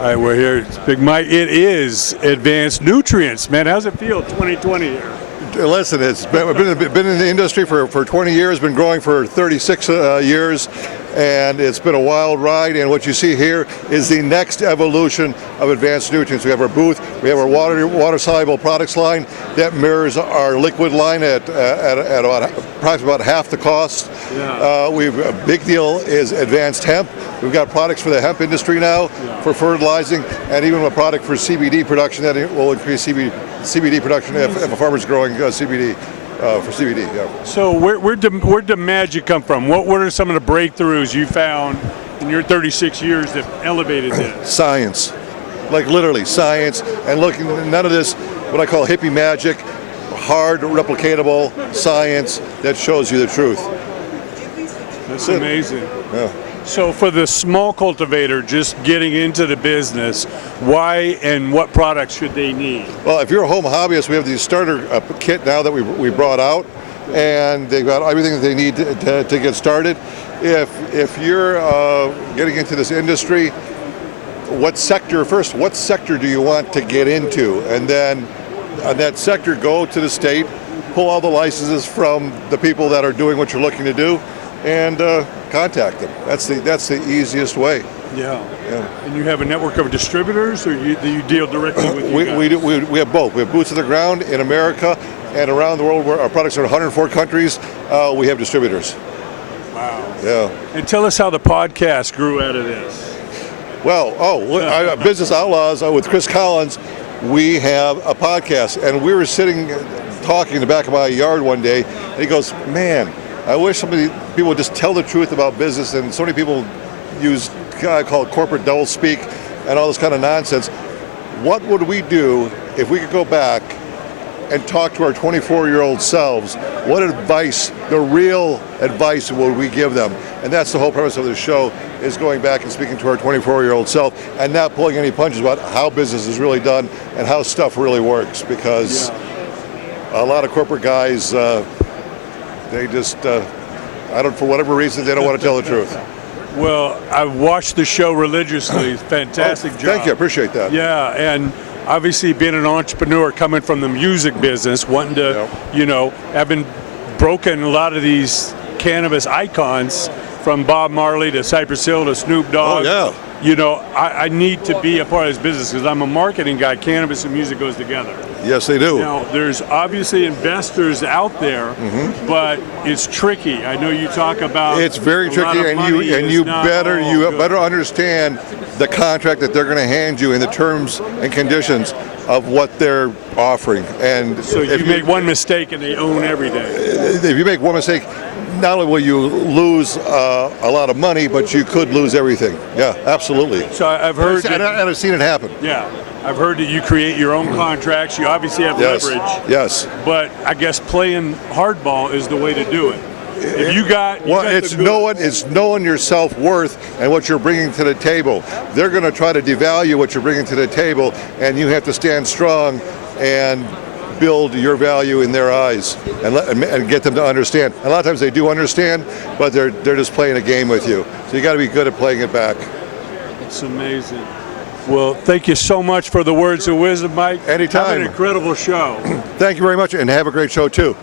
All right, we're here. It's Big Mike. It is Advanced Nutrients, man. How's it feel, 2020 here? Listen, it's been in the industry for 20 years, been growing for 36 years, and it's been a wild ride. And what you see here is the next evolution of Advanced Nutrients. We have our booth, we have our water-soluble products line that mirrors our liquid line at approximately about half the cost. Yeah. A big deal is Advanced Hemp. We've got products for the hemp industry now, for fertilizing, and even a product for CBD production that will increase CBD production if a farmer's growing CBD for CBD. Yeah. So where'd the magic come from? What are some of the breakthroughs you found in your 36 years that elevated this? Science, like literally science, and looking none of this what I call hippie magic, hard replicatable science that shows you the truth. That's amazing. Yeah. So for the small cultivator just getting into the business, why and what products should they need? Well, if you're a home hobbyist, we have the starter kit now that we brought out, and they've got everything that they need to get started. If you're getting into this industry, what sector do you want to get into? And then on that sector, go to the state, pull all the licenses from the people that are doing what you're looking to do, and contact them. That's the easiest way. Yeah. And you have a network of distributors, or do you deal directly with you guys? We have both. We have boots on the ground in America and around the world where our products are in 104 countries. We have distributors. Wow. Yeah. And tell us how the podcast grew out of this. Well, Business Outlaws with Chris Collins, we have a podcast, and we were sitting talking in the back of my yard one day, and he goes, "Man, I wish people would just tell the truth about business, and so many people use I call it corporate double speak and all this kind of nonsense. What would we do if we could go back and talk to our 24-year-old selves? What advice, the real advice, would we give them?" And that's the whole premise of the show, is going back and speaking to our 24-year-old self and not pulling any punches about how business is really done and how stuff really works, because a lot of corporate guys, they just, for whatever reason, they don't want to tell the truth. Well, I've watched the show religiously. Fantastic job. Thank you, I appreciate that. Yeah, and obviously being an entrepreneur coming from the music business, wanting to, having broken a lot of these cannabis icons from Bob Marley to Cypress Hill to Snoop Dogg. Oh, yeah. I need to be a part of this business because I'm a marketing guy. Cannabis and music goes together. Yes, they do. Now, there's obviously investors out there, but it's tricky. I know you talk about it's very tricky, and you better understand the contract that they're going to hand you and the terms and conditions of what they're offering. And so if you make one mistake and they own everything. If you make one mistake, not only will you lose a lot of money, but you could lose everything. Yeah, absolutely. So I've heard, and I've seen it happen. Yeah. I've heard that you create your own contracts. You obviously have leverage. Yes. But I guess playing hardball is the way to do it. If it's knowing your self-worth and what you're bringing to the table. They're going to try to devalue what you're bringing to the table, and you have to stand strong and build your value in their eyes and get them to understand. And a lot of times they do understand, but they're just playing a game with you. So you got to be good at playing it back. It's amazing. Well, thank you so much for the words of wisdom, Mike. Anytime. Have an incredible show. Thank you very much, and have a great show too.